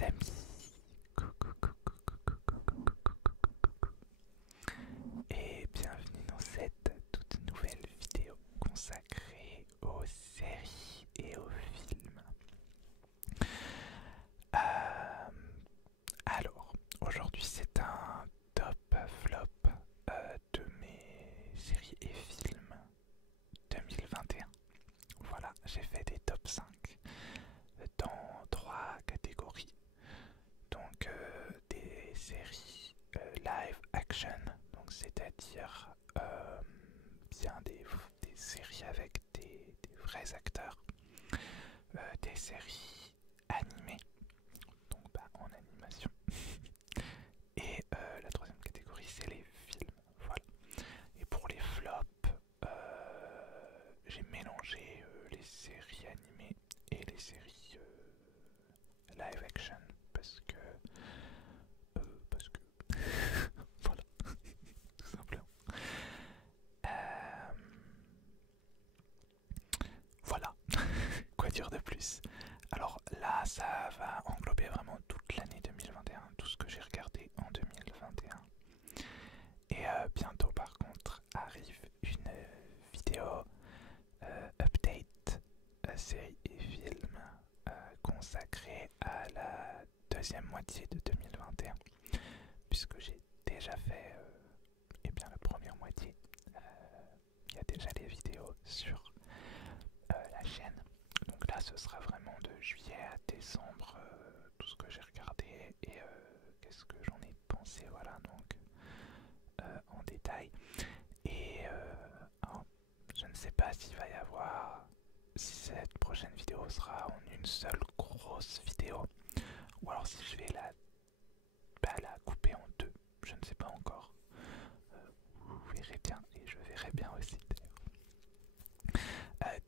les amis, coucou, coucou, coucou, coucou, coucou, coucou, coucou, et bienvenue dans cette toute nouvelle vidéo consacrée aux séries et aux films. Euh, alors, aujourd'hui c'est un top flop de mes séries et films 2021. Voilà, j'ai fait des top 5 dans 3 catégories. Donc des séries live action, donc c'est-à-dire bien des séries avec des vrais acteurs, des séries animées, donc en animation. Et la troisième catégorie c'est les films, voilà. Et pour les flops, j'ai mélangé les séries animées et les séries live action parce que voilà, tout simplement. Euh, voilà, quoi dire de plus. Alors là, ça va englober vraiment toute l'année 2021, tout ce que j'ai regardé en 2021. Et bientôt, par contre, arrive une vidéo update série et film consacrée à la deuxième moitié de 2021, puisque j'ai déjà fait la première moitié. Il y a déjà les vidéos sur la chaîne. Donc là, ce sera vraiment de juillet à décembre, tout ce que j'ai regardé et qu'est-ce que j'en ai pensé, voilà, donc en détail. Et je ne sais pas s'il va y avoir, si cette prochaine vidéo sera en une seule grosse vidéo, ou alors si je vais la couper en deux, je ne sais pas encore. Vous verrez bien et je verrai bien aussi d'ailleurs.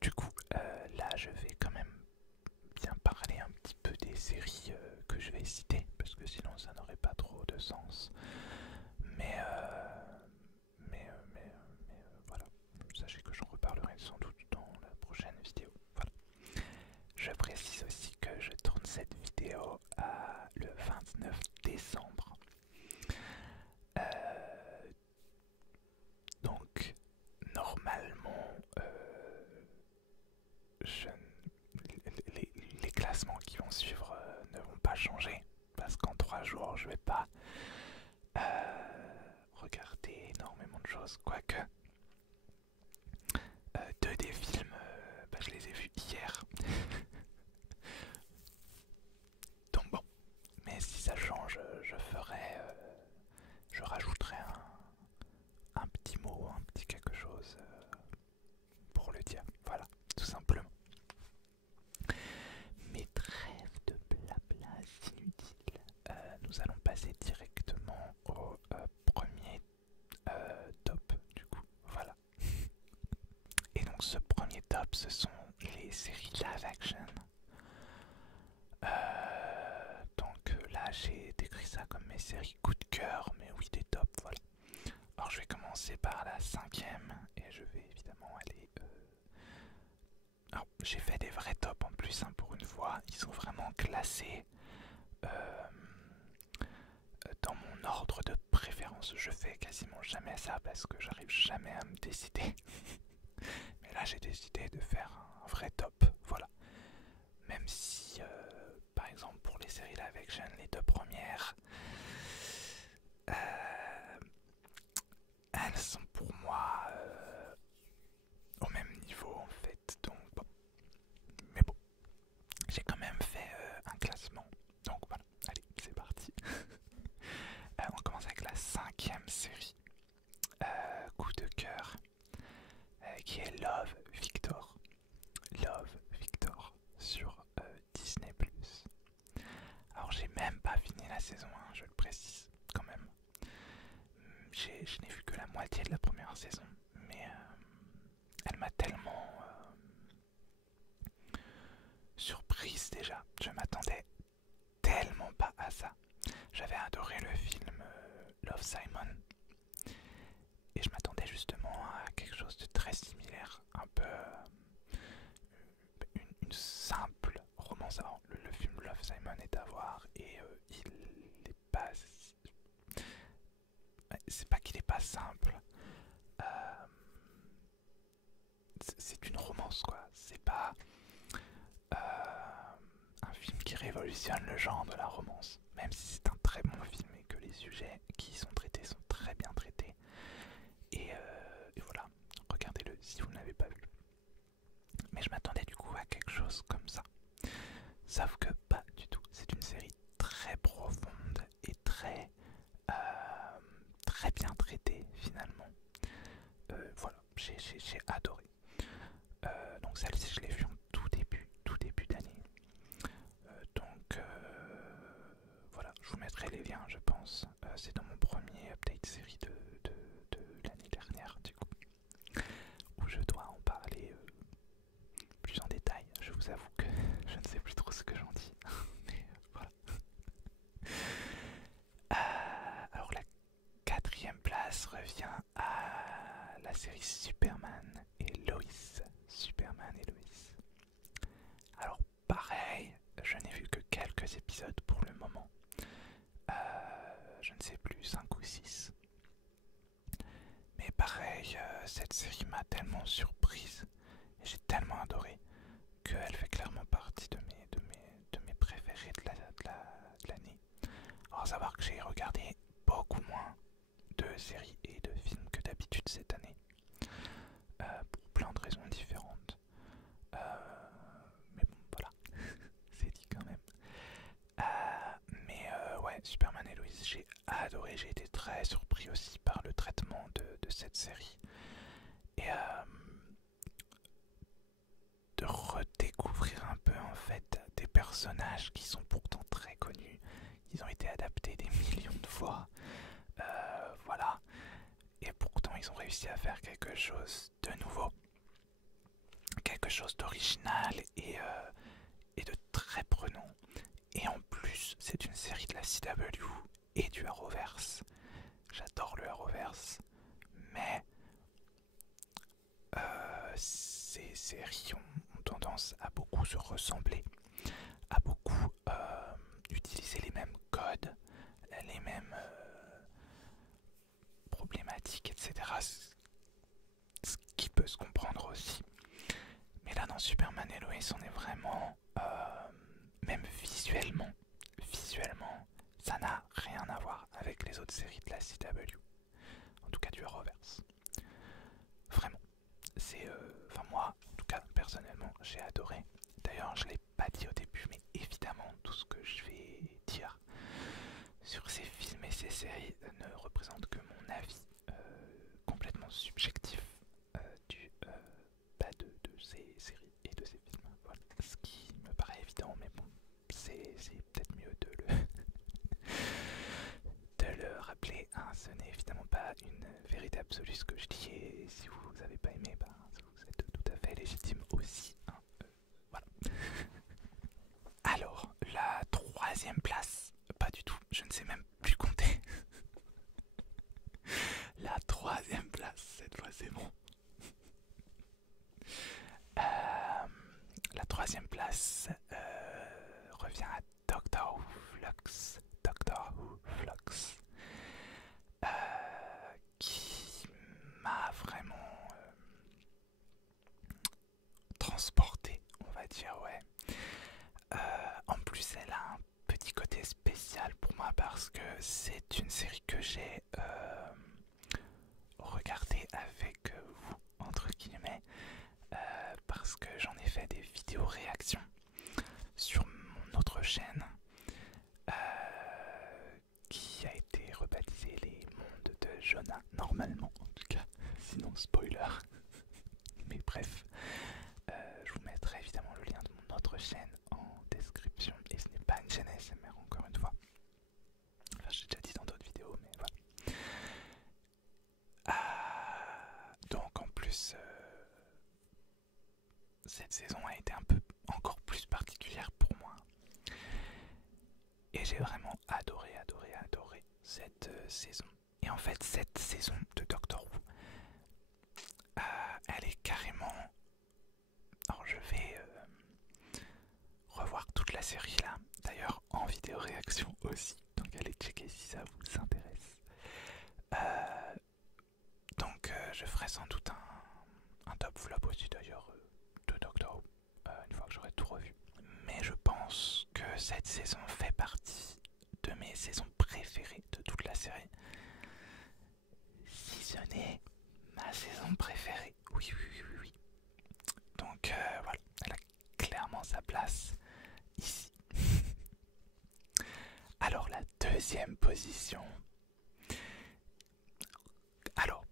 Du coup, là je vais quand même bien parler un petit peu des séries que je vais citer, parce que sinon ça n'aurait pas trop de sens. Mais voilà, sachez que j'en reparlerai sans doute dans la prochaine vidéo. Voilà. Je précise aussi que je tourne cette vidéo le 29 décembre. Donc normalement les classements qui vont suivre ne vont pas changer, parce qu'en 3 jours je vais pas regarder énormément de choses, quoique deux des films je les ai vus hier. Donc bon, mais si ça change, je rajouterai un petit mot, un petit quelque chose pour le dire. Voilà, tout simplement. Mais trêve de blabla inutile. Nous allons passer directement au premier top, du coup. Voilà. Et donc ce premier top, ce sont les séries live action. Donc là, j'ai décrit ça comme mes séries coup de cœur, mais oui, des tops, voilà. Alors je vais commencer par la cinquième, et je vais évidemment aller... Alors j'ai fait des vrais tops en plus, hein, pour une fois. Ils sont vraiment classés dans mon ordre de préférence. Je fais quasiment jamais ça parce que j'arrive jamais à me décider. Mais là j'ai décidé de faire un vrai top, voilà. Même si, par exemple pour les séries live action, les deux premières, elles sont pour moi au même niveau en fait. Donc bon, mais bon, j'ai quand même fait un classement. Donc voilà, allez, c'est parti. On commence avec la cinquième série, coup de cœur, qui est Love Victor. Love Victor sur Disney+. Alors j'ai même pas fini la saison 1, je le précise quand même. Je n'ai vu que la moitié de la première saison, mais elle m'a tellement surprise déjà. Je m'attendais tellement pas à ça. J'avais adoré le film Love Simon, et je m'attendais justement à quelque chose de très similaire, un peu une simple romance. Alors, le film Love Simon est à voir, et simple. C'est une romance quoi. C'est pas un film qui révolutionne le genre de la romance. Même si c'est un très bon film et que les sujets qui y sont traités sont très bien traités. Et voilà, regardez-le si vous ne l'avez pas vu. Mais je m'attendais du coup à quelque chose comme ça. Sauf que pas du tout. C'est une série très profonde et très bien traitée finalement. Voilà, j'ai adoré. Donc celle-ci je l'ai vue en tout début d'année. Voilà, je vous mettrai les liens je pense. C'est dans mon premier update série de l'année dernière du coup. Où je dois en parler plus en détail. Je vous avoue que je ne sais plus trop ce que j'en dis. Mais voilà. Alors la quatrième place revient à la série Superman et Lois. Superman et Lois. Alors pareil, je n'ai vu que quelques épisodes pour le moment. Je ne sais plus, 5 ou 6. Mais pareil, cette série m'a tellement surprise et j'ai tellement adoré qu'elle fait clairement partie de mes préférés de l'année. Alors savoir que j'ai regardé beaucoup moins de séries et de films que d'habitude cette année, pour plein de raisons différentes. Mais bon, voilà, c'est dit quand même. Ouais, Superman et Lois, j'ai adoré, j'ai été très surpris aussi par le traitement de cette série. Et de redécouvrir un peu en fait des personnages qui sont pourtant très connus. Ils ont été adaptés des millions de fois. Voilà. Et pourtant ils ont réussi à faire quelque chose de nouveau. Quelque chose d'original et de très prenant. Et en plus, c'est une série de la CW et du Arrowverse. J'adore le Arrowverse, mais ces séries ont tendance à beaucoup se ressembler, à beaucoup utiliser les mêmes codes, les mêmes problématiques, etc. Ce qui peut se comprendre aussi. Mais là, dans Superman et Lois, on est vraiment, même visuellement, ça n'a rien à voir avec les autres séries de la CW. En tout cas, du Arrowverse. Vraiment. C'est, enfin moi, en tout cas, personnellement, j'ai adoré. D'ailleurs, je l'ai pas dit au début, mais évidemment, tout ce que je vais dire sur ces films et ces séries ne représente que mon avis complètement subjectif de ces séries et de ces films. Voilà. Ce qui me paraît évident, mais bon, c'est peut-être mieux de le rappeler. Hein. Ce n'est évidemment pas une vérité absolue ce que je dis, et si vous n'avez pas aimé, ben, vous êtes tout à fait légitime aussi. Hein. Voilà. Alors, la troisième place, pas du tout, je ne sais même plus compter. La troisième place, cette fois c'est bon. La troisième place revient à Doctor Who Flux. Doctor Who Flux. Qui m'a vraiment transporté, on va dire, ouais. En plus, elle a un petit côté spécial pour moi parce que c'est une série que j'ai regardée avec vous, entre guillemets, parce que j'en ai fait des vidéos réactions sur mon autre chaîne qui a été rebaptisée Les Mondes de Jonah, normalement en tout cas, sinon spoiler. Mais bref, je vous mettrai évidemment le lien de mon autre chaîne en description. Et ce n'est pas une chaîne ASMR encore une fois. Enfin, j'ai déjà dit dans d'autres vidéos, mais voilà. Donc en plus, cette saison a été un peu encore plus particulière pour moi. Et j'ai vraiment adoré cette saison. Et en fait, cette saison de Doctor Who, elle est carrément... Alors je vais revoir toute la série là, d'ailleurs en vidéo réaction aussi, donc allez checker si ça vous intéresse. je ferai sans doute un top flop aussi d'ailleurs de Doctor Who, une fois que j'aurai tout revu. Mais je pense que cette saison fait partie de mes saisons préférées de toute la série. Si ce n'est ma saison préférée. Oui, oui, oui, oui, oui. Donc voilà, elle a clairement sa place ici. Alors la deuxième position. Alors,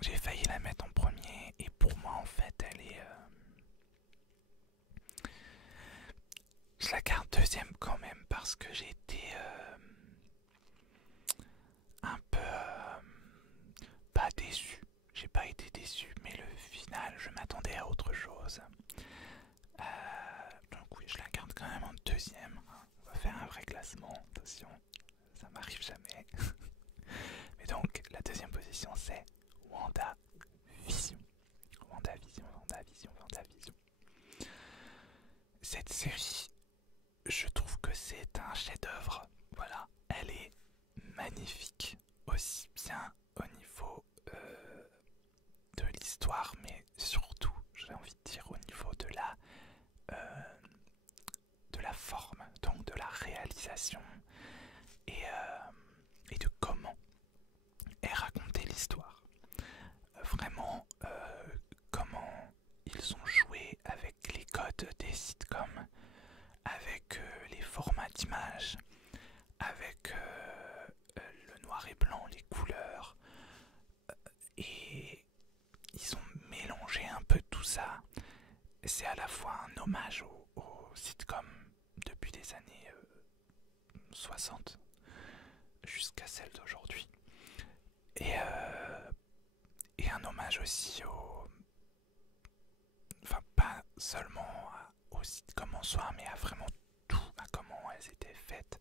j'ai failli la mettre en premier et pour moi en fait elle est... je la garde deuxième quand même parce que j'ai été un peu pas déçu. J'ai pas été déçu mais le final je m'attendais à autre chose. Donc oui je la garde quand même en deuxième. On va faire un vrai classement, attention, ça m'arrive jamais. Mais donc la deuxième position c'est WandaVision. WandaVision, WandaVision, WandaVision. Cette série, je trouve que c'est un chef-d'œuvre. Voilà, elle est magnifique, aussi bien au niveau de l'histoire, mais surtout, j'ai envie de dire, au niveau de la forme, donc de la réalisation et de comment est racontée l'histoire. Vraiment, comment ils ont joué avec les codes des sitcoms, avec les formats d'image, avec le noir et blanc, les couleurs, et ils ont mélangé un peu tout ça. C'est à la fois un hommage aux sitcoms depuis les années 60 jusqu'à celle d'aujourd'hui, et un hommage aussi enfin pas seulement aux sitcoms en soi, mais à vraiment tout, à comment elles étaient faites,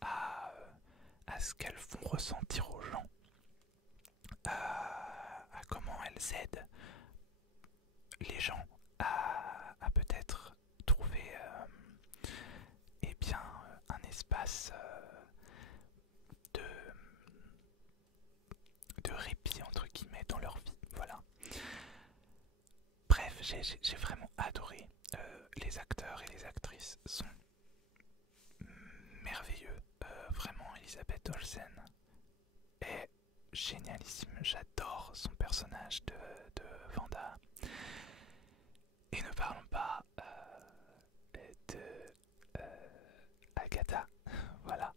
à ce qu'elles font ressentir aux gens, à comment elles aident les gens à peut-être trouver eh bien, un espace de répit entre guillemets dans leur vie. Voilà. Bref, j'ai vraiment adoré. Les acteurs et les actrices sont merveilleux. Vraiment, Elisabeth Olsen est génialissime. J'adore son personnage de Wanda. Et ne parlons pas de Agatha. Voilà.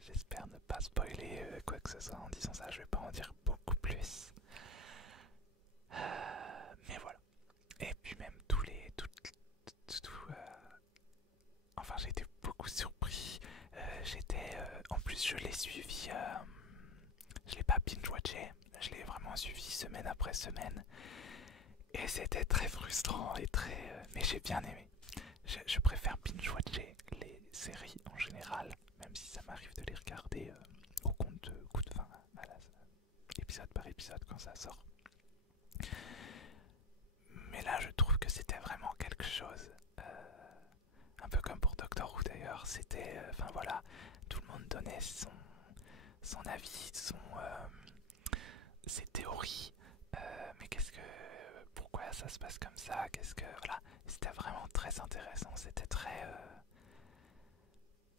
J'espère ne pas spoiler quoi que ce soit en disant ça. Je vais pas en dire beaucoup plus. Mais voilà. Et puis même enfin j'ai été beaucoup surpris. En plus je l'ai suivi, je l'ai pas binge-watché, je l'ai vraiment suivi semaine après semaine. Et c'était très frustrant et mais j'ai bien aimé. Je préfère binge-watcher les séries en général, même si ça m'arrive de les regarder au compte de coup de fin, voilà, épisode par épisode quand ça sort. Mais là je trouve que c'était vraiment quelque chose, un peu comme pour Doctor Who d'ailleurs, c'était, enfin voilà, tout le monde donnait son avis, ses théories, mais pourquoi ça se passe comme ça, voilà, c'était vraiment très intéressant, c'était très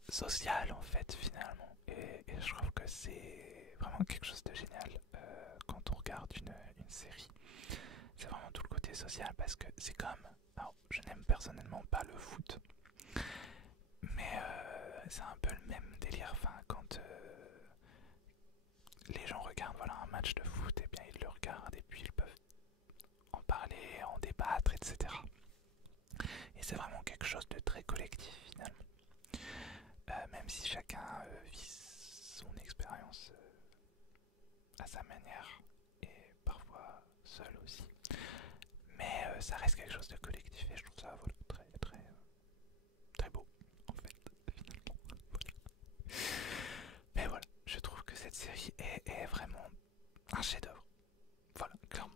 social en fait finalement, et je trouve que c'est vraiment quelque chose de génial quand on regarde une série. C'est vraiment tout le côté social parce que c'est comme, alors je n'aime personnellement pas le foot, mais c'est un peu le même délire, enfin quand les gens regardent voilà, un match de foot, et bien ils le regardent et puis ils peuvent en parler, en débattre, etc. Et c'est vraiment quelque chose de très collectif finalement. Même si chacun vit son expérience à sa manière et parfois seul aussi. Mais ça reste quelque chose de collectif et je trouve ça voilà, très beau en fait finalement. Voilà. Mais voilà, je trouve que cette série est vraiment un chef-d'œuvre. Voilà, clairement.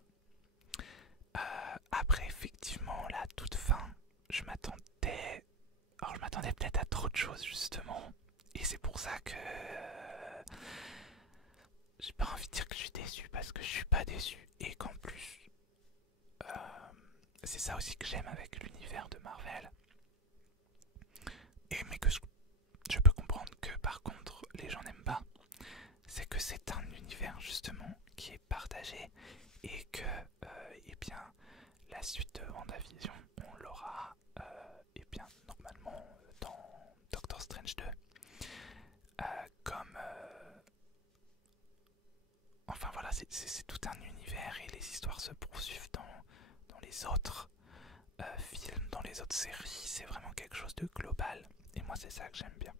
Après effectivement la toute fin, je m'attendais peut-être à trop de choses justement, et c'est pour ça que j'ai pas envie de dire que je suis déçu parce que je suis pas déçu, et c'est ça aussi que j'aime avec l'univers de Marvel. Et mais que je peux comprendre que par contre les gens n'aiment pas, c'est que c'est un univers justement qui est partagé et que eh bien la suite de WandaVision on l'aura eh bien normalement dans Doctor Strange 2 comme enfin voilà c'est tout un univers et les histoires se poursuivent dans les autres films, dans les autres séries, c'est vraiment quelque chose de global et moi c'est ça que j'aime bien.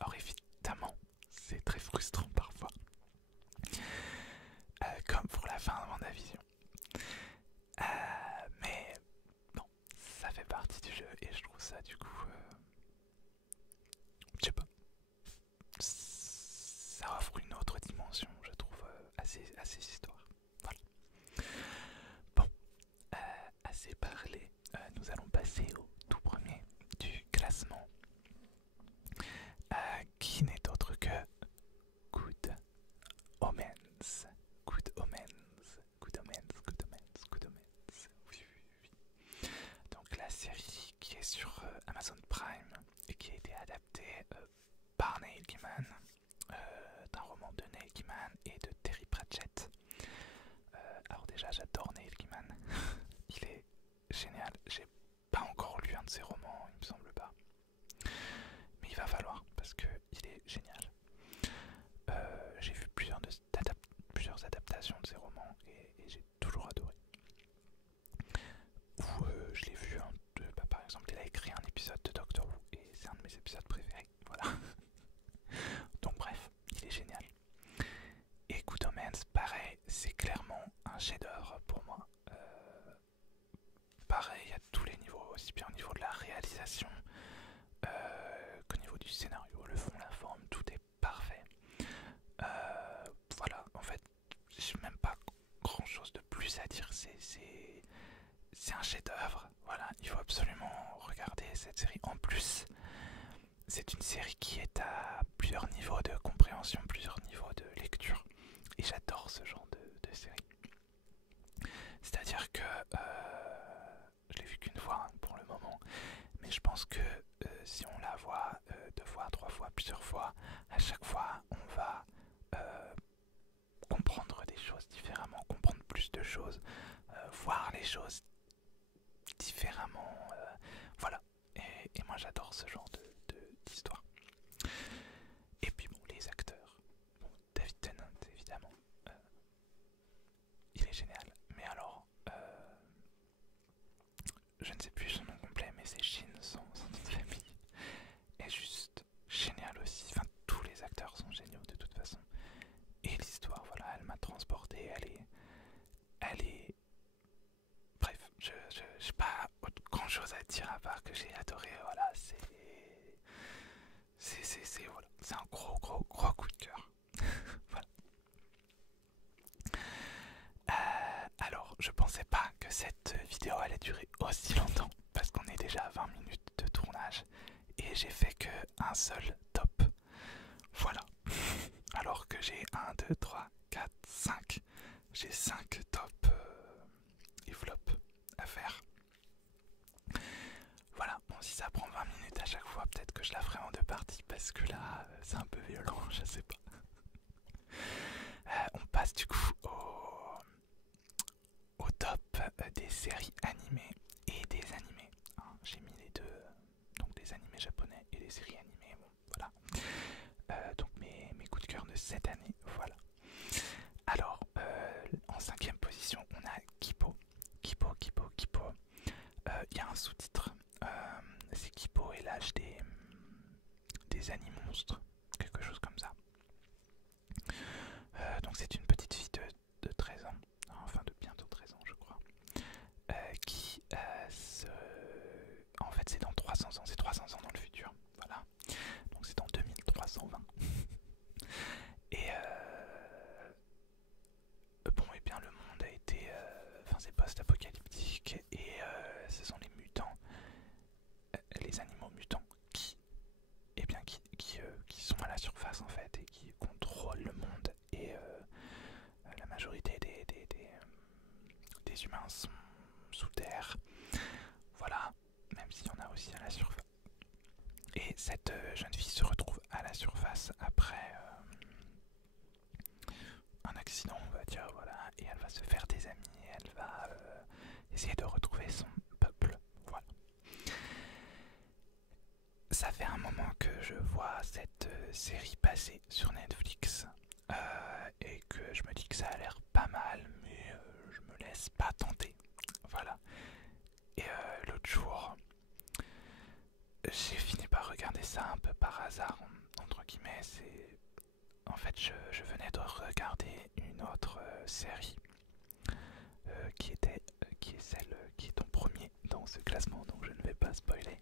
Alors évidemment c'est très frustrant parfois comme pour la fin de WandaVision. Mais bon, ça fait partie du jeu et je trouve ça du coup, je sais pas, ça offre une autre dimension, je trouve, à ces histoires. Voilà. Bon, assez parlé, nous allons passer au tout premier du classement, qui n'est autre que Good Omens. Good Omens, Good Omens, Good Omens, Good Omens. Oui, oui, oui. Donc la série qui est sur Amazon Prime et qui a été adaptée par Neil Gaiman, d'un roman de Neil Gaiman et de Terry Pratchett. Alors déjà j'adore Neil Gaiman, il est génial. J'ai pas encore lu un de ses romans, il me semble pas, mais il va falloir parce que il est génial. J'ai vu plusieurs adaptations de ses romans et j'ai toujours adoré. Ou je l'ai vu, par exemple, il a écrit un épisode de Doctor Who et c'est un de mes épisodes préférés. Voilà. Donc bref, il est génial. Et Good Omens, pareil, c'est clairement un chef-d'œuvre pour moi. Pareil à tous les niveaux, aussi bien au niveau de la réalisation qu'au niveau du scénario, le fond, la forme, tout est parfait. Voilà, en fait, j'ai même pas grand chose de plus à dire. C'est un chef-d'œuvre. Voilà, il faut absolument regarder cette série. En plus, c'est une série qui est à plusieurs niveaux de compréhension, plusieurs niveaux de lecture. Et j'adore ce genre de série. C'est-à-dire que je l'ai vu qu'une fois pour le moment, mais je pense que si on la voit 2 fois, 3 fois, plusieurs fois, à chaque fois on va comprendre des choses différemment, comprendre plus de choses, voir les choses différemment, voilà. Et moi j'adore ce genre d'histoire. Et puis bon, les acteurs, bon, David Tennant évidemment, il est génial, mais alors, je ne sais plus son nom complet, mais c'est Shin, son nom de famille, est juste génial aussi, enfin tous les acteurs sont géniaux de toute façon. Et l'histoire, voilà, elle m'a transporté, elle est... Bref, je n'ai pas grand chose à dire à part que j'ai adoré, voilà, voilà, c'est un gros coup de cœur. Voilà. Alors, je pensais pas que cette vidéo allait durer aussi longtemps, parce qu'on est déjà à 20 minutes de tournage, et j'ai fait que un seul top. Voilà. Alors que j'ai 1, 2, 3, 4, 5. J'ai 5 tops et flops à faire. Voilà, bon si ça prend 20 minutes à chaque fois, peut-être que je la ferai en 2 parties, parce que là, c'est un peu violent, je sais pas. On passe du coup au top des séries animées et des animés. Hein, j'ai mis les deux, donc des animés japonais et des séries animées, bon voilà. Donc mes coups de cœur de cette année, voilà. Alors, en 5ème position, on a Kippo. Kippo. Il y a un sous-titre, c'est Kippo et l'âge des animonstres, quelque chose comme ça. Donc c'est une petite fille de 13 ans, enfin de bientôt 13 ans je crois, qui en fait c'est dans 300 ans, c'est 300 ans dans le futur, voilà. Donc c'est en 2320. Et bon, et bien le monde a été, enfin c'est post-apocalyptique et ce sont les mutants, les animaux mutants qui, eh bien qui sont à la surface en fait et qui contrôlent le monde et la majorité des humains sont sous terre voilà, même s'il y en a aussi à la surface. Et cette jeune fille se retrouve à la surface après un accident, on va dire, voilà, et elle va se faire des amis, elle va essayer de retrouver son peuple, voilà. Ça fait un moment que je vois cette série passer sur Netflix et que je me dis que ça a l'air pas mal, mais je me laisse pas tenter, voilà. Et l'autre jour, j'ai fini par regarder ça un peu par hasard, entre guillemets. En fait, je venais de regarder une autre série qui est celle qui est en premier dans ce classement, donc je ne vais pas spoiler,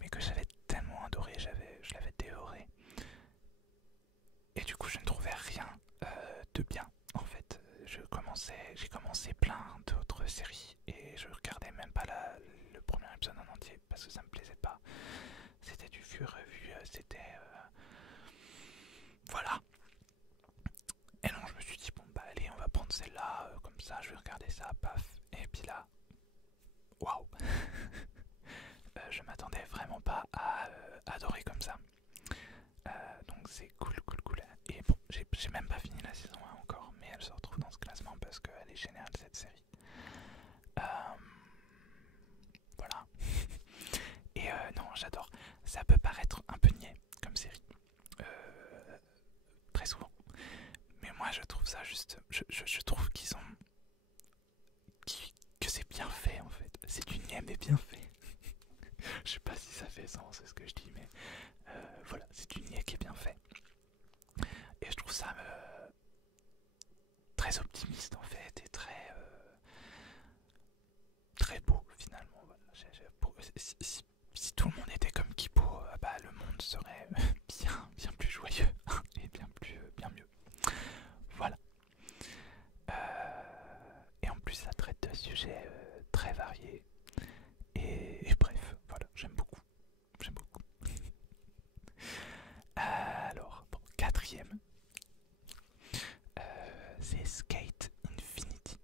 mais que j'avais tellement adoré, je l'avais dévoré. Et du coup, je ne trouvais rien de bien. En fait, j'ai commencé plein d'autres séries et je regardais même pas le premier épisode en entier parce que ça me plaisait pas. C'était du vu revu, c'était voilà. Et non, je me suis dit bon bah allez, on va prendre celle-là, comme ça, je vais regarder ça, paf. Et puis là, waouh, je m'attendais vraiment pas à adorer comme ça. Donc c'est cool, cool, cool. Et bon, j'ai même pas fini la saison 1 encore, mais elle se retrouve dans ce classement parce qu'elle est géniale cette série. Voilà. Et non, j'adore. Ça peut paraître un peu niais comme série, très souvent. Mais moi je trouve ça juste. Je trouve qu'ils ont. Que c'est bien fait en fait. C'est du niais mais bien fait. Je sais pas si ça fait sens ce que je dis, mais voilà, c'est du niais qui est bien fait. Et je trouve ça très optimiste en fait et très beau finalement. Voilà. Si tout le monde était comme Kipo, bah, le monde serait bien plus joyeux et bien mieux. Voilà. Et en plus ça traite de sujets très variés et bref, voilà, j'aime beaucoup. J'aime beaucoup. Alors, bon, quatrième, c'est Skate Infinity.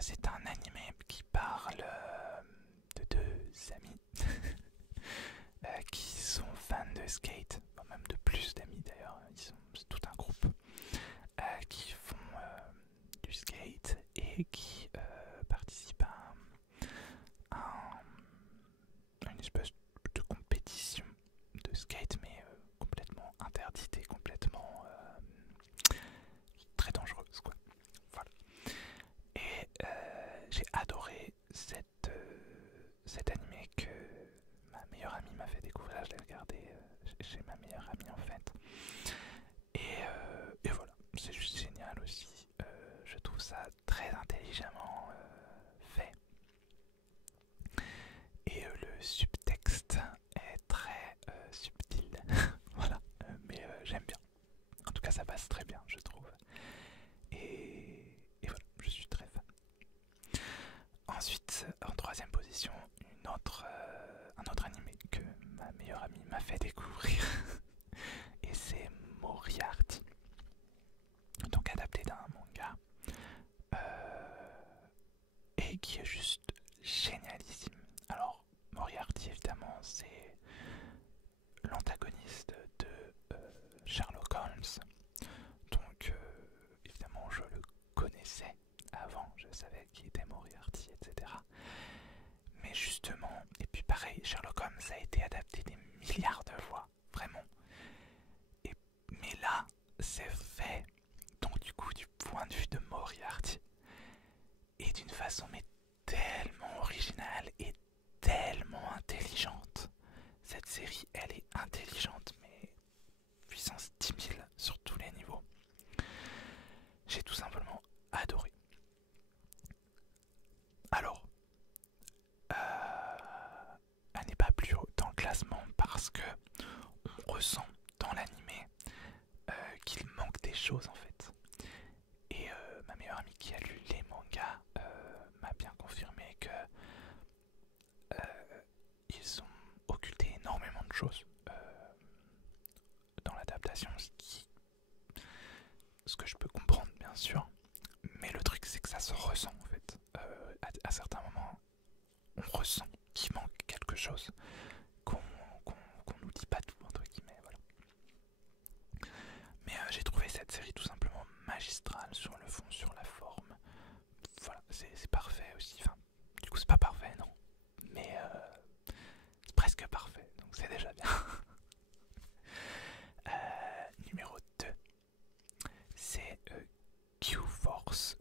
C'est un animé qui parle de deux amis qui sont fans de skate, bon, même de plus d'amis d'ailleurs, c'est tout un groupe qui font du skate et qui participent à une espèce de compétition de skate, mais complètement interdite et complètement très dangereuse, quoi. Voilà. Et j'ai adoré cet animé que ma meilleure amie m'a fait découvrir. Je l'ai regardé chez ma meilleure amie en fait. Et voilà, c'est juste génial aussi. Je trouve ça très intelligemment fait. Et le subtexte est très subtil. Voilà, mais j'aime bien. En tout cas, ça passe très bien, je trouve. Et voilà, je suis très fan. Ensuite, en troisième position, un autre animé que ma meilleure amie m'a fait découvrir. Et c'est Moriarty. Donc adapté d'un manga. Et qui est juste génialissime. Alors, Moriarty, évidemment, c'est l'antagoniste de Sherlock Holmes. Donc, évidemment, je le connaissais avant, je savais qui était Moriarty, etc. Mais justement, et puis pareil, Sherlock Holmes a été adapté des milliards de fois, vraiment. Mais là, c'est fait, donc du coup, du point de vue de Moriarty, et d'une façon mais tellement originale et tellement intelligente. Cette série, elle est intelligente, mais puissance 10 000 sur tous les niveaux. J'ai tout simplement adoré. Alors, elle n'est pas plus haut dans le classement parce que on ressent dans l'animé qu'il manque des choses en fait. Et ma meilleure amie qui a lu les mangas m'a bien confirmé que ils ont occulté énormément de choses dans l'adaptation, ce que je peux comprendre bien sûr, mais le truc c'est que ça se ressent en fait. à certains moments, on ressent qu'il manque quelque chose, qu'on nous dit pas tout, entre guillemets, voilà. Mais j'ai trouvé cette série tout simplement magistrale sur le fond, sur la forme. Voilà, c'est parfait aussi. Enfin, du coup, c'est pas parfait, non. Mais c'est presque parfait, donc c'est déjà bien. Numéro 2, c'est Q-Force.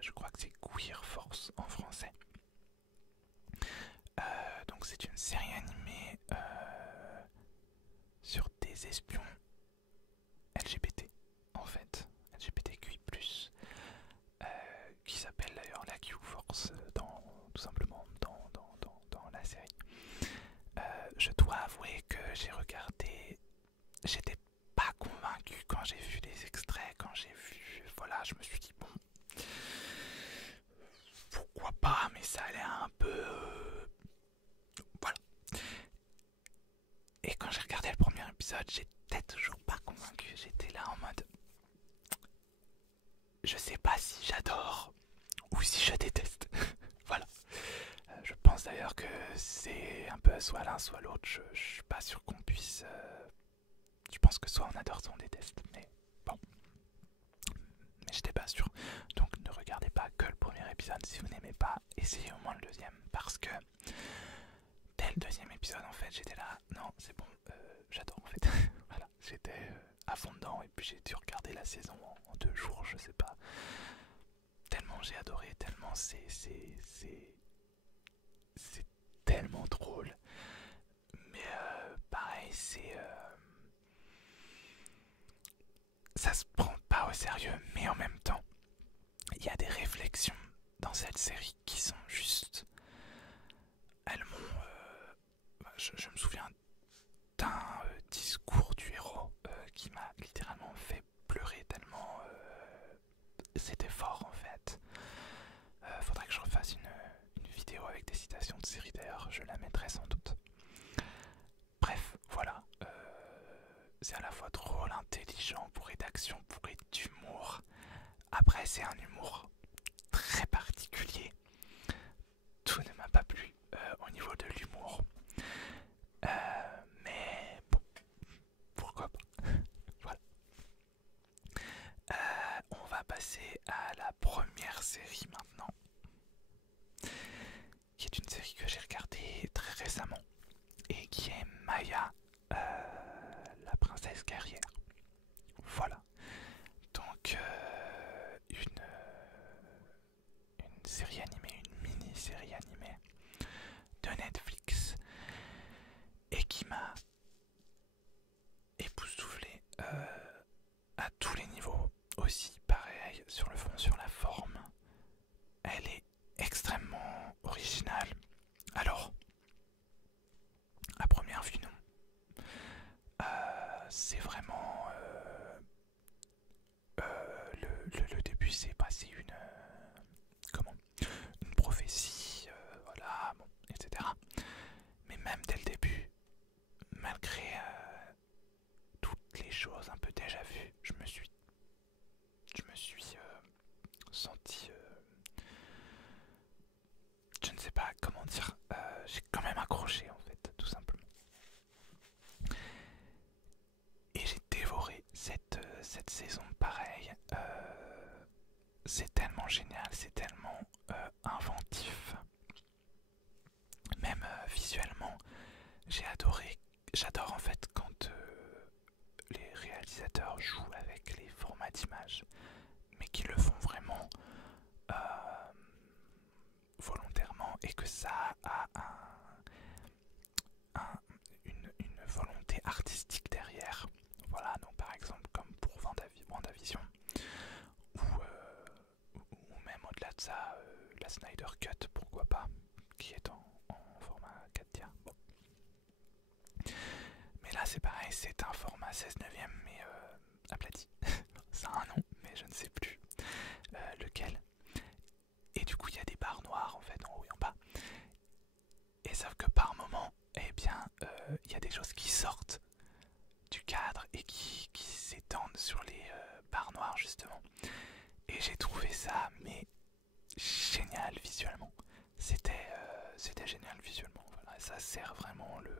Je crois que c'est Queer Force en français. Donc c'est une série animée sur des espions LGBT, en fait, LGBTQI+, qui s'appelle d'ailleurs la Q-Force tout simplement dans la série. Je dois avouer que j'ai regardé, j'étais pas convaincu quand j'ai vu les extraits, quand j'ai vu, voilà, je me suis dit bon, pourquoi pas, mais ça allait un peu, voilà. Et quand j'ai regardé le premier épisode, j'étais toujours pas convaincu, j'étais là en mode, je sais pas si j'adore ou si je déteste, voilà. Je pense d'ailleurs que c'est un peu soit l'un soit l'autre, je suis pas sûr qu'on puisse... je pense que soit on adore soit on déteste, mais bon. Mais j'étais pas sûr. Donc ne regardez pas que le premier épisode si vous n'aimez pas, essayez au moins le deuxième. Parce que dès le deuxième épisode en fait j'étais là, non c'est bon, j'adore en fait. Voilà, j'étais à fond dedans et puis j'ai dû regarder la saison en 2 jours, je sais pas. Tellement j'ai adoré, tellement c'est tellement drôle. Mais pareil, ça se prend pas au sérieux, mais en même temps, il y a des réflexions dans cette série qui sont juste... Elles m'ont... je me souviens d'un discours du héros qui m'a littéralement fait pleurer tellement c'était fort en fait. Faudrait que je refasse une vidéo avec des citations de série d'ailleurs, je la mettrai sans doute. Bref, voilà. C'est à la fois drôle, intelligent, bourré d'action, bourré d'humour. Après, c'est un humour très particulier. Tout ne m'a pas plu au niveau de l'humour. Mais bon, pourquoi pas. Voilà. On va passer à la première série maintenant. Qui est une série que j'ai regardée très récemment. Et qui est Maya, la princesse guerrière. Voilà. Donc une série animée, une mini-série animée de Netflix et qui m'a époustouflé à tous les niveaux. Aussi pareil sur le fond, sur la forme. Elle est extrêmement originale. Alors, à première vue, non. C'est vraiment... le début, c'est passé une prophétie, voilà, bon, etc. Mais même dès le début, malgré toutes les choses un peu déjà vues, je me suis senti, je ne sais pas comment dire, j'ai quand même accroché en fait, tout simplement. Et j'ai dévoré cette saison pareil. C'est tellement génial, c'est tellement inventif. Même visuellement, j'ai adoré. J'adore en fait quand les réalisateurs jouent avec les formats d'image, mais qu'ils le font vraiment volontairement et que ça a une volonté artistique derrière. Voilà, donc par exemple comme pour WandaVision, ou même au-delà de ça, la Snyder Cut, pourquoi pas, qui est en format 4 tiers. Bon. Mais là c'est pareil, c'est un format 16 neuvième mais aplati. Ça a un nom, mais je ne sais plus lequel. Et du coup il y a des barres noires en fait en haut et en bas. Et sauf que par moment, eh bien, il y a des choses qui sortent du cadre et qui s'étendent sur les barres noires justement. Et j'ai trouvé ça mais génial visuellement. ça sert vraiment le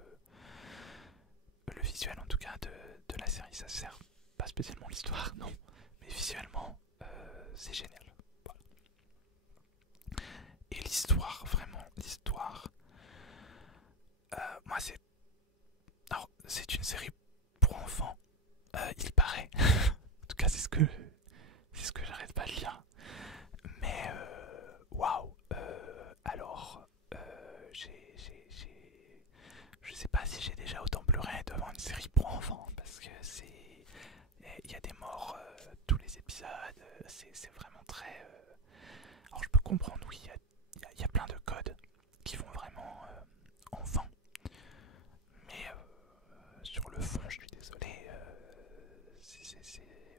visuel en tout cas de la série, ça sert pas spécialement l'histoire, non, mais visuellement c'est génial. Voilà. Et l'histoire, vraiment, l'histoire, moi alors, c'est une série pour enfants, il paraît, en tout cas c'est ce que j'arrête pas de lire, mais waouh, alors je sais pas si j'ai déjà autant pleuré devant une série pour enfants, parce que il y a des morts tous les épisodes, c'est vraiment très... Alors je peux comprendre, oui, il y a plein de codes qui vont vraiment enfant, mais sur le fond, je suis désolé, c'est...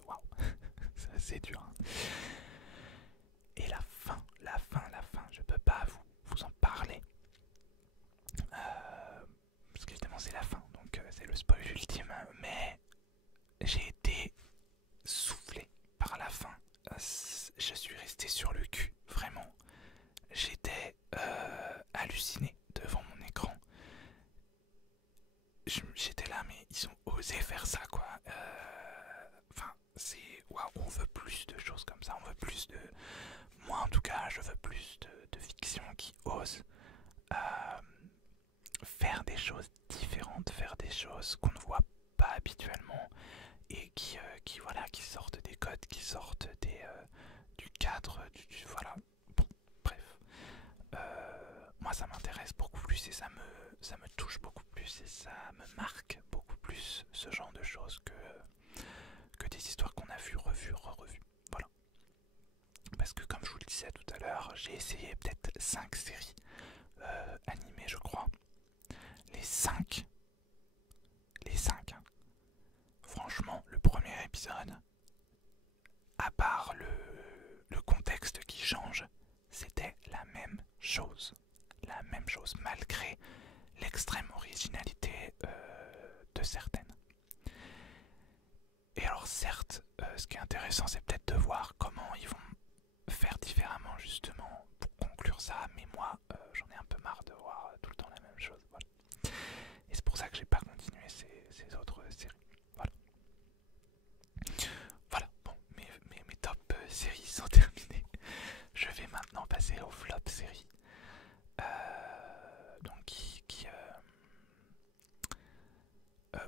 Waouh, c'est assez dur. Hein. Et la fin, je peux pas vous en parler. Parce qu'évidemment c'est la fin, donc c'est le spoil ultime, mais j'ai été soufflé par la fin. Je suis resté sur le cul, vraiment. J'étais halluciné devant mon écran. J'étais là, mais ils ont osé faire ça, quoi. Enfin, c'est... Waouh, on veut plus de choses comme ça, on veut plus de... Moi, en tout cas, je veux plus de fiction qui ose faire des choses différentes, faire des choses qu'on ne voit pas habituellement et qui sortent des codes, qui sortent du cadre, voilà. Bon, bref. Moi, ça m'intéresse beaucoup plus et ça me touche beaucoup plus et ça me marque beaucoup plus ce genre de choses que des histoires qu'on a vues, revues, re-revues. Voilà. Parce que comme je vous le disais tout à l'heure, j'ai essayé peut-être 5 séries animées, je crois. Les 5, hein. Franchement, le premier épisode, à part le contexte qui change, c'était la même chose. La même chose, malgré l'extrême originalité de certaines. Et alors certes, ce qui est intéressant, c'est peut-être de voir comment ils vont faire différemment justement pour conclure ça, mais moi, j'en ai un peu marre de voir tout le temps la même chose. Voilà. Et c'est pour ça que j'ai pas continué ces autres séries. Voilà. Voilà, bon, mes top séries sont terminées. Je vais maintenant passer aux flop séries. Donc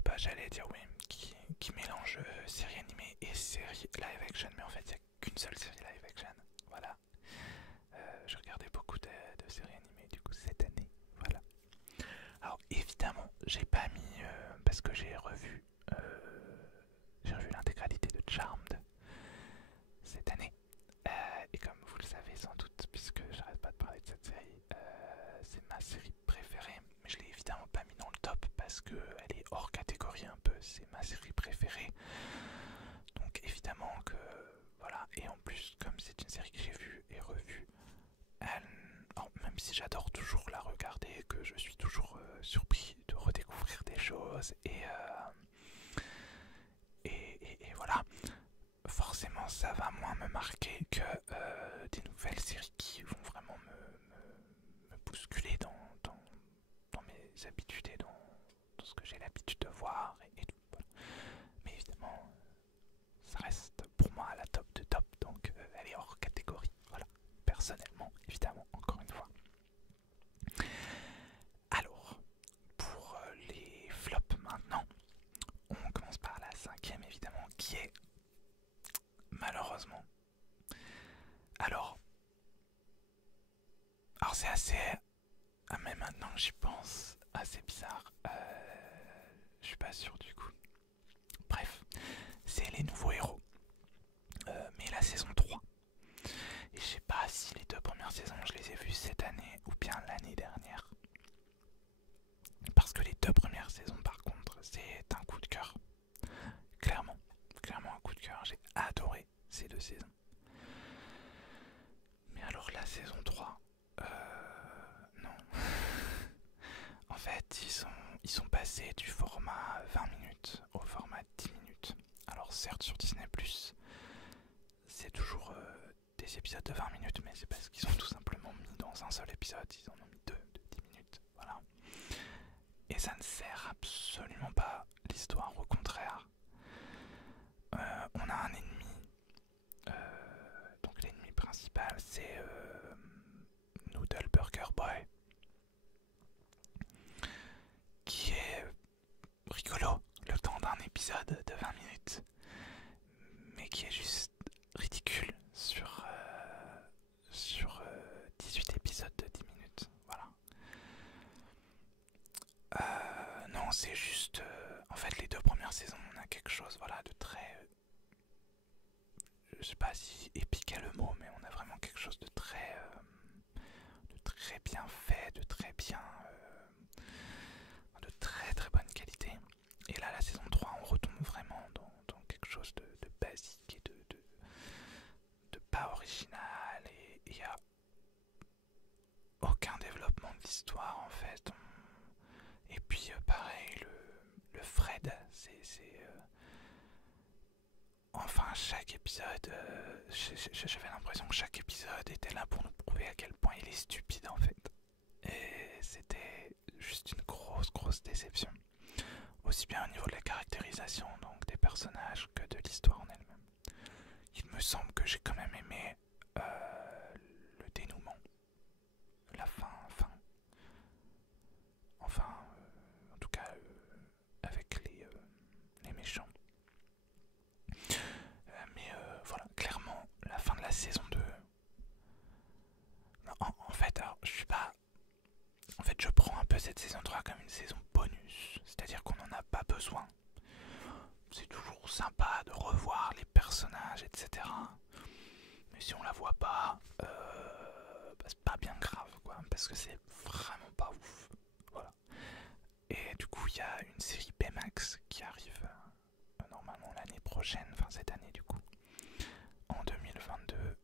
bah, j'allais dire oui, qui mélange série animée et série live action, mais en fait il n'y a qu'une seule série live action. Voilà. Je regardais beaucoup de séries animées du coup cette année. Voilà. Alors évidemment, j'ai pas mis parce que j'ai revu l'intégralité de Charmed cette année. Et comme vous le savez sans doute, puisque j'arrête pas de parler de cette série, c'est ma série préférée. Mais je l'ai évidemment pas mis dans le top parce qu'elle est hors catégorie un peu. C'est ma série préférée. Donc évidemment que voilà. Et en plus, comme c'est une série que j'ai vue et revue, même si j'adore toujours la regarder, que je suis toujours surpris de redécouvrir des choses et voilà, forcément ça va moins me marquer que des nouvelles séries qui vont vraiment me bousculer dans mes habitudes et dans ce que j'ai l'habitude de voir et tout. Voilà. Mais évidemment, ça reste pour moi à la top de top, donc elle est hors catégorie. Voilà, personnellement, évidemment, encore une fois. Alors, pour les flops maintenant, on commence par la 5e évidemment, qui est malheureusement. Alors c'est assez, mais maintenant que j'y pense, assez bizarre. Je suis pas sûr du coup. Bref, c'est les nouveaux héros. Mais la saison 3. Et je sais pas si les 2 premières saisons je les ai vues cette année ou bien l'année dernière. Parce que les 2 premières saisons par contre, c'est un coup de cœur. Clairement un coup de cœur. J'ai adoré ces 2 saisons. Mais alors la saison 3, non. En fait, ils sont passés du format 20 minutes au format 10 minutes. Alors certes sur Disney+, c'est toujours des épisodes de 20 minutes, mais c'est parce qu'ils ont tout simplement mis dans un seul épisode, ils en ont mis 2 de 10 minutes, voilà. et ça ne sert absolument pas l'histoire, au contraire. On a un ennemi, donc l'ennemi principal c'est Noodle Burger Boy, qui est rigolo le temps d'un épisode de 20 minutes, mais qui est juste ridicule sur 18 épisodes de 10 minutes. Voilà. Non, c'est juste... en fait, les deux premières saisons, on a quelque chose, voilà, de très... je sais pas si épique est le mot, mais on a vraiment quelque chose de très bien fait, de très bien... de très très bonne qualité. Et là, la saison 3, on retombe vraiment dans quelque chose de basique et de pas original. Et il n'y a aucun développement de l'histoire en fait. Et puis pareil, le Fred, enfin chaque épisode, j'avais l'impression que chaque épisode était là pour nous prouver à quel point il est stupide en fait. Et c'était juste une grosse déception. Aussi bien au niveau de la caractérisation, donc des personnages, que de l'histoire en elle-même. Il me semble que j'ai quand même aimé le dénouement, la fin. Enfin, en tout cas, avec les méchants. Mais voilà, clairement, la fin de la saison 2... En fait, alors, je suis pas... En fait, je prends un peu cette saison 3 comme une saison bonus. C'est-à-dire qu'on n'en a pas besoin. C'est toujours sympa de revoir les personnages, etc. Mais si on la voit pas, bah, c'est pas bien grave, quoi. Parce que c'est vraiment pas ouf. Voilà. Et du coup, il y a une série Baymax qui arrive normalement l'année prochaine, enfin cette année du coup, en 2022.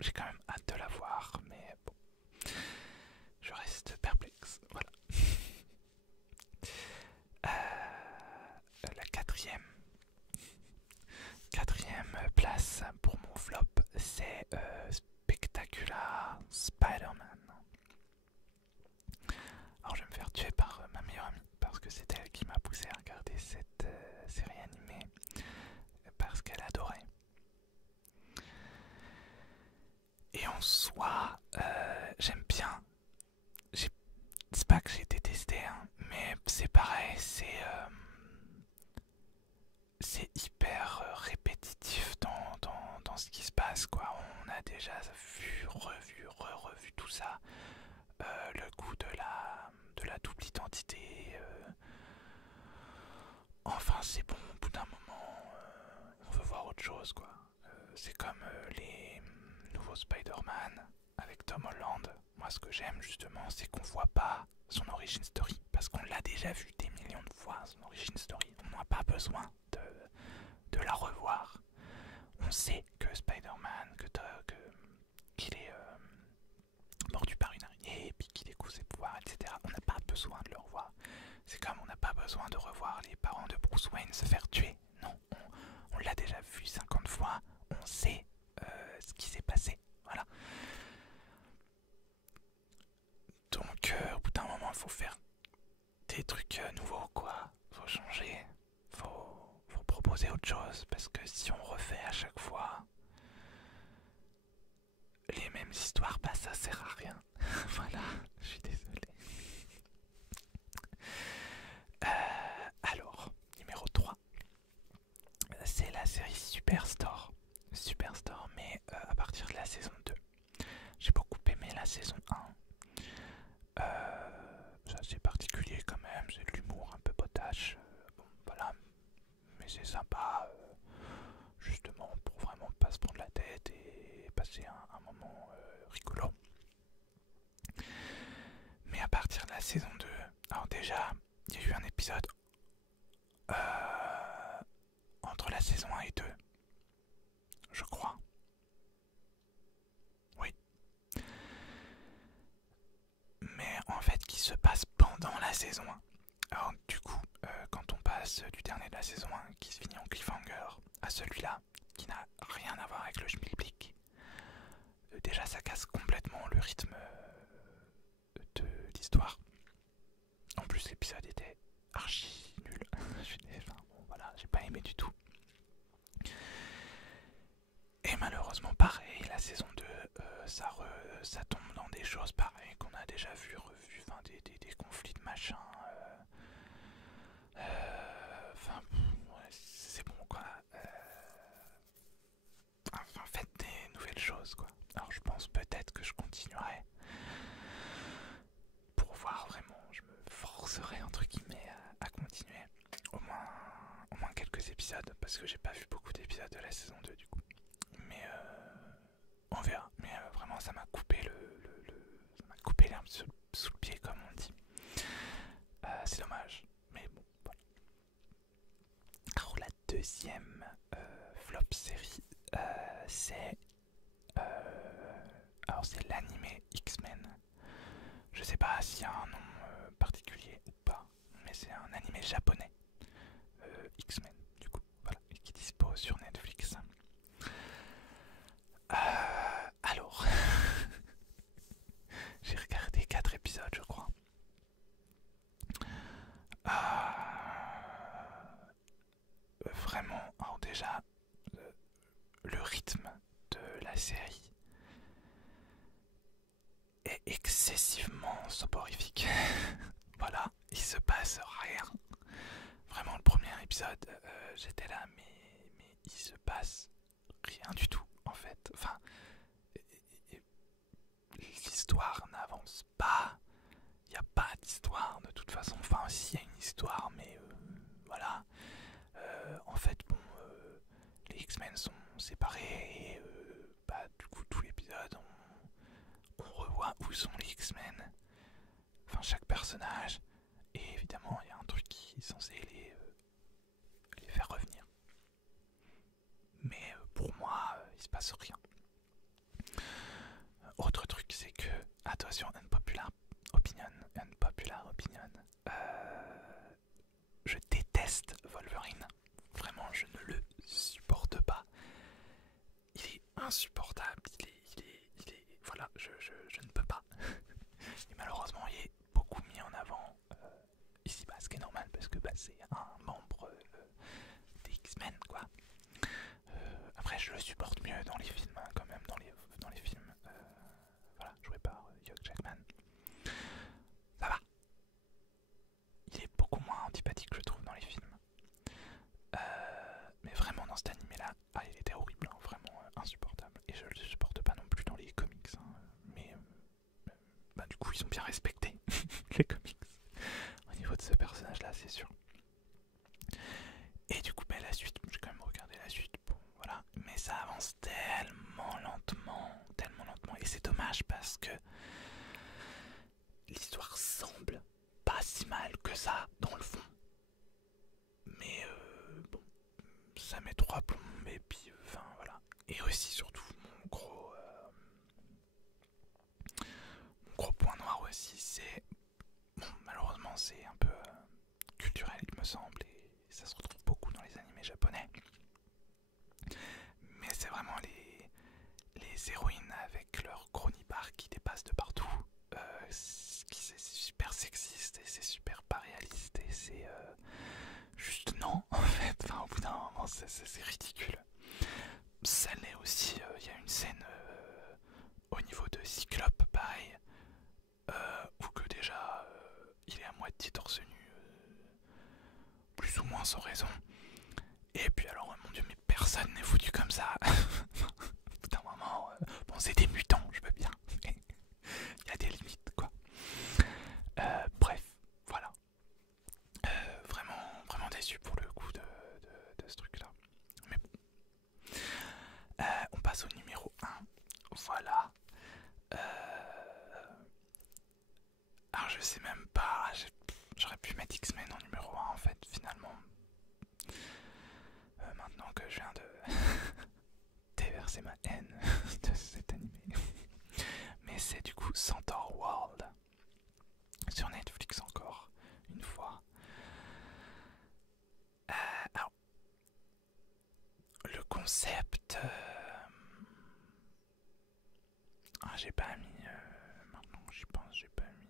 J'ai quand même hâte de la voir, mais bon, je reste perplexe. Voilà. La quatrième place pour mon flop, c'est Spectacular Spider-Man. Alors je vais me faire tuer par ma meilleure amie parce que c'est elle qui m'a poussé à regarder cette série animée parce qu'elle adorait. Et en soi, j'aime bien. C'est pas que j'ai détesté, hein, mais c'est pareil, c'est hyper répétitif dans ce qui se passe, quoi. On a déjà vu, revu, revu tout ça. Le goût de la double identité. Enfin, c'est bon, au bout d'un moment, on veut voir autre chose, quoi. C'est comme les nouveaux Spider-Man avec Tom Holland. Moi, ce que j'aime justement, c'est qu'on voit pas son origin story, parce qu'on l'a déjà vu des millions de fois, son origin story. On n'a pas besoin de la revoir. On sait que Spider-Man, qu'il est mordu par une araignée, et puis qu'il découvre ses pouvoirs, etc. On n'a pas besoin de le revoir. C'est comme on n'a pas besoin de revoir les parents de Bruce Wayne se faire tuer. Non, on l'a déjà vu 50 fois, on sait ce qui s'est passé. Voilà. Donc au bout d'un moment, il faut faire des trucs nouveaux, quoi. Faut changer, faut proposer autre chose, parce que si on refait à chaque fois les mêmes histoires, bah ça sert à rien. Voilà, je suis désolé. Alors, numéro 3, c'est la série Superstore. Superstore, mais à partir de la saison 2. J'ai beaucoup aimé la saison 1. C'est assez particulier quand même, c'est de l'humour un peu potache. Bon, voilà, mais c'est sympa, justement, pour vraiment pas se prendre la tête et passer un moment rigolo. Mais à partir de la saison 2, alors déjà, il y a eu un épisode entre la saison 1 et 2, je crois. Oui. Mais en fait, qui se passe pendant la saison 1. Alors du coup, quand on passe du dernier de la saison 1, qui se finit en cliffhanger, à celui-là, qui n'a rien à voir avec le schmilblick, déjà ça casse complètement le rythme de l'histoire. plus l'épisode était archi nul. Enfin, bon, voilà, j'ai pas aimé du tout. Et malheureusement pareil, la saison 2, ça tombe dans des choses pareilles qu'on a déjà vu, revu, enfin des conflits de machin. Enfin, ouais, c'est bon quoi. Enfin, faites des nouvelles choses quoi. Alors je pense peut-être que je continuerai pour voir vraiment, je me forcerai entre guillemets à continuer au moins quelques épisodes parce que j'ai pas vu beaucoup d'épisodes de la saison 2 du coup. Mais on verra. Mais vraiment ça m'a coupé ça m'a coupé l'herbe sous le pied comme on dit. C'est dommage. Mais bon voilà. Alors la deuxième flop série c'est alors c'est l'animé X-Men. Je sais pas s'il y a un nom particulier ou pas, mais c'est un animé japonais, X-Men du coup, voilà, qui dispose sur Netflix. Alors, j'ai regardé 4 épisodes je crois. Vraiment, alors déjà, le rythme de la série est excessivement soporifique. Voilà, il se passe rien. Vraiment, le premier épisode, j'étais là, mais il se passe rien du tout, en fait. Enfin, l'histoire n'avance pas. Il n'y a pas d'histoire, de toute façon. Enfin, s'il y a une histoire, mais voilà. En fait, bon, les X-Men sont séparés et bah, du coup, tout l'épisode, on revoit où sont les X-Men. Enfin, chaque personnage. Et évidemment, il y a un truc qui est censé les faire revenir. Mais pour moi, il se passe rien. Autre truc, c'est que, attention, unpopular opinion, je déteste Wolverine. Vraiment, je ne le supporte pas. Il est insupportable. Voilà, je ne peux pas. Et malheureusement, il est beaucoup mis en avant ici, bah, ce qui est normal parce que bah, c'est un membre des X-Men, quoi. Après, je le supporte mieux dans les films, hein, quand même, dans les films. Voilà, joué par Hugh Jackman. Ça va. Il est beaucoup moins antipathique, je trouve, dans les films. Mais vraiment, dans cet animé-là, il était horrible, hein, vraiment insupportable. Et je le supporte pas non plus dans les comics. Hein, mais bah, du coup, ils sont bien respectés, les comics. Au niveau de ce personnage-là, c'est sûr. Et du coup, bah, la suite, j'ai quand même regardé la suite. Bon, voilà. Mais ça avance tellement lentement. Et c'est dommage parce que l'histoire semble pas si mal que ça dans le fond. Mais bon, ça met 3 plombs. Et puis, enfin voilà. Et aussi, surtout, mon gros point noir aussi, c'est. Bon, malheureusement, c'est un peu culturel, il me semble. Et ça se retrouve beaucoup dans les animés japonais. Mais c'est vraiment les héroïnes avec leur gros nibar qui dépassent de partout. C'est super sexiste et c'est super pas réaliste et c'est juste non en fait. Enfin, au bout d'un moment, c'est ridicule. Ça l'est aussi. Il y a une scène au niveau de Cyclope, pareil, où que déjà il est à moitié torse nu, plus ou moins sans raison. Et puis alors, mon dieu, mais personne n'est foutu comme ça. Au bout d'un moment, bon, c'est des mutants, je veux bien. Il y a des limites, quoi. Bref, voilà. Vraiment déçu pour le coup de ce truc-là. Mais bon. On passe au numéro 1. Voilà. Alors, je sais même pas. J'aurais pu mettre X-Men en numéro 1 en fait, finalement. Maintenant que je viens de déverser ma haine de cet animé. Mais c'est du coup Centaur World. Sur Netflix encore, une fois. Alors, le concept... j'ai pas mis... maintenant que j'y pense, j'ai pas mis...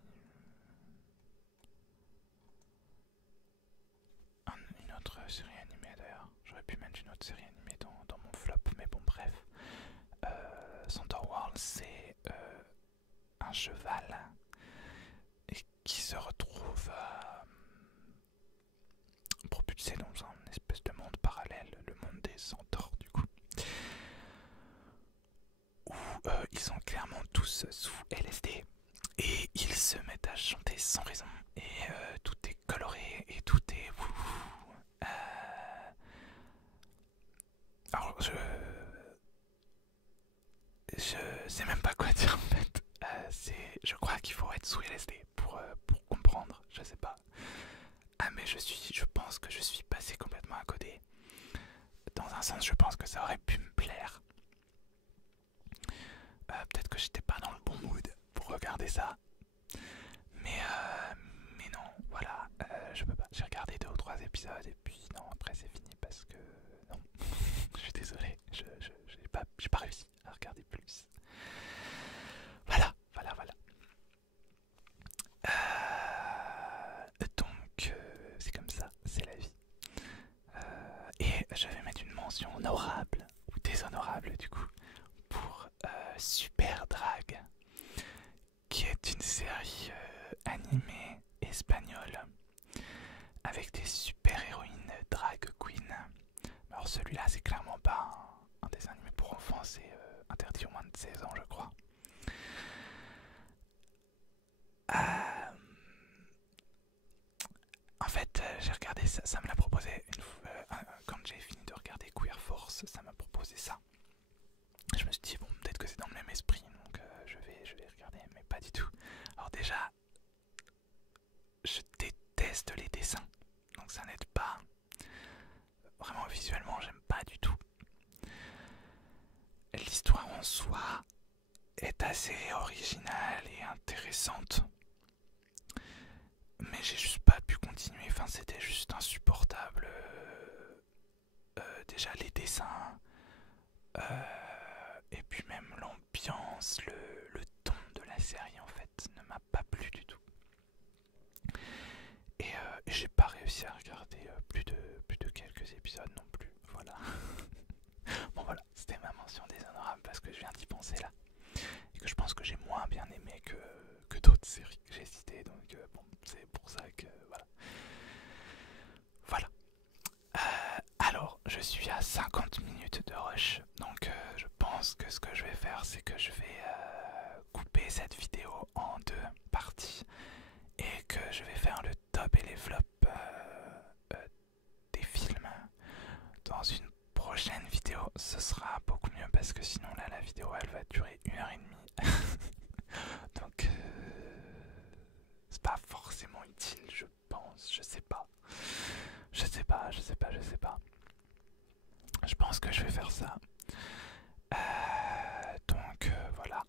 autre série animée d'ailleurs. J'aurais pu mettre une autre série animée dans mon flop, mais bon, bref. Centaur World, c'est un cheval et qui se retrouve propulsé dans un espèce de monde parallèle, le monde des centaures du coup, où ils sont clairement tous sous LSD et ils se mettent à chanter sans raison et tout est coloré et tout est alors je sais même pas quoi dire en fait. Je crois qu'il faut être sous LSD pour comprendre, je sais pas. Ah mais je pense que je suis passé complètement à côté. Dans un sens, je pense que ça aurait pu me plaire. Peut-être que j'étais pas dans le bon mood pour regarder ça. Mais non, voilà, je peux pas. J'ai regardé 2 ou 3 épisodes et puis non, après c'est fini parce que non, je suis désolé, j'ai pas réussi à regarder plus. Voilà. Donc c'est comme ça, c'est la vie. Et je vais mettre une mention honorable ou déshonorable du coup pour Super Drag, qui est une série animée espagnole avec des super héroïnes drag queen. Alors celui-là c'est clairement pas un dessin animé pour enfants, c'est interdit aux moins de 16 ans je crois. En fait j'ai regardé ça, ça me l'a proposé une fois, quand j'ai fini de regarder Queer Force, ça m'a proposé ça. Je me suis dit bon peut-être que c'est dans le même esprit donc je vais regarder, mais pas du tout. Alors déjà je déteste les dessins, donc ça n'aide pas. Vraiment visuellement j'aime pas du tout. L'histoire en soi est assez originale et intéressante, mais j'ai juste pas pu continuer, enfin c'était juste insupportable. Déjà les dessins, et puis même l'ambiance, le ton de la série en fait ne m'a pas plu du tout. Et j'ai pas réussi à regarder plus de quelques épisodes non plus, voilà. Bon voilà, c'était ma mention déshonorable parce que je viens d'y penser là. Et que je pense que j'ai moins bien aimé que d'autres séries que j'ai citées, donc bon, c'est pour ça que voilà. Voilà. Alors, je suis à 50 minutes de rush, donc je pense que ce que je vais faire, c'est que je vais couper cette vidéo en 2 parties et que je vais faire le top et les flops des films dans une prochaine vidéo. Ce sera beaucoup mieux parce que sinon là la vidéo elle va durer 1h30 donc c'est pas forcément utile je pense, je sais pas. Je pense que je vais faire ça. Donc voilà.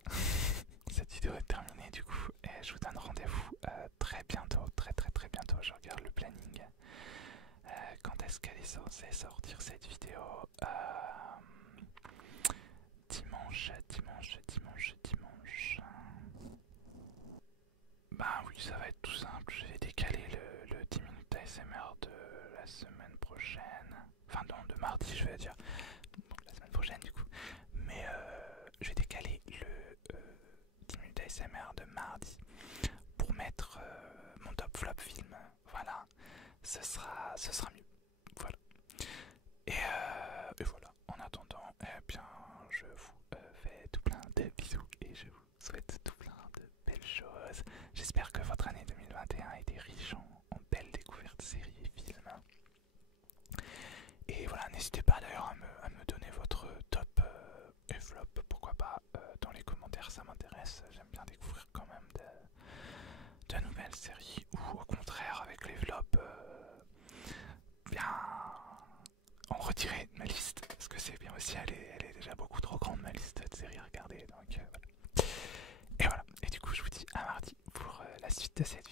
Cette vidéo est terminée du coup et je vous donne rendez-vous très bientôt, très bientôt. Je regarde le planning. Quand est-ce qu'elle est censée sortir cette vidéo? Dimanche. Bah oui, ça va être tout simple. Je vais décaler le 10 minutes ASMR de la semaine prochaine. Enfin non, de mardi je vais dire. Bon, la semaine prochaine du coup. Mais je vais décaler le 10 minutes ASMR de mardi pour mettre mon top flop film. Voilà, ce sera mieux. Voilà. Et voilà. En attendant, eh bien, je vous fais tout plein de bisous et je vous souhaite tout plein de belles choses. J'espère que votre année 2021 a été riche en belles découvertes, séries et films. Et voilà, n'hésitez pas d'ailleurs à me donner votre top et flop, pourquoi pas, dans les commentaires, ça m'intéresse. J'aime bien découvrir quand même de nouvelles séries, ou au contraire, avec les flops, bien en retirer de ma liste, parce que c'est bien aussi, elle est déjà beaucoup trop grande ma liste de séries à regarder, donc voilà. Et voilà, et du coup je vous dis à mardi pour la suite de cette